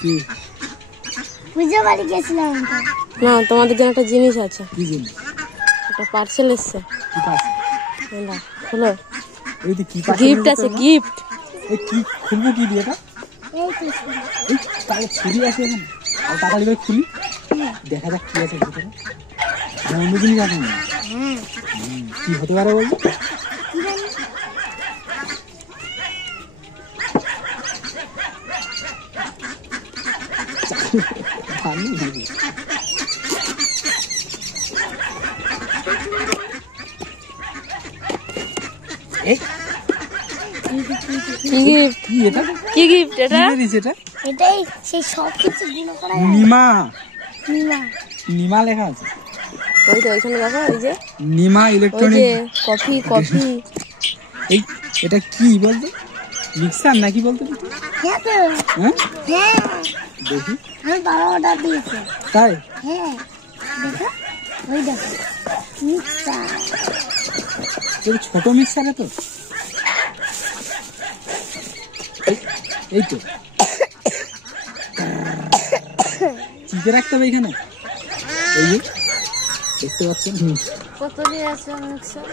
কি পূজা বাড়ি গেছিলাম না তোমাদের জন্য একটা জিনিস আছে। কি জিনিস? একটা পার্সেল এসছে। কি পাস? না খুলো, এই তো কি পাস? গিফট আছে, গিফট। এই কি খুলবো কি দিয়ে এটা? এই তো এই তাহলে ছুরি আছে এখানে, আর তাড়াতাড়ি করে খুলি, দেখা যাক কি আছে ভিতরে। অন্য জিনিস আছে না? কি হতে পারে বলতো? কি গিফট এটা? এটাই সেই সব কিছু গুলো করা নিমা, নিমা নিমা লেখা আছে। ওই তো ওইখানে দেখো, ওই যে নিমা ওই ইলেকট্রনিক। যে কফি কফি। এই এটা কি বলতো? মিক্সার নাকি বলতো? হ্যাঁ তো হ্যাঁ হ্যাঁ দেখি। আমার বাবা অর্ডার দিয়েছে। তাই? হ্যাঁ দেখো, ওই দেখো মিক্সার। এই ছোট মিক্সারে তো, এই তো চিপে রাখতে হবে এখানে। এই যে দেখতে পাচ্ছেন কত নিয়ে আছে মিক্সার।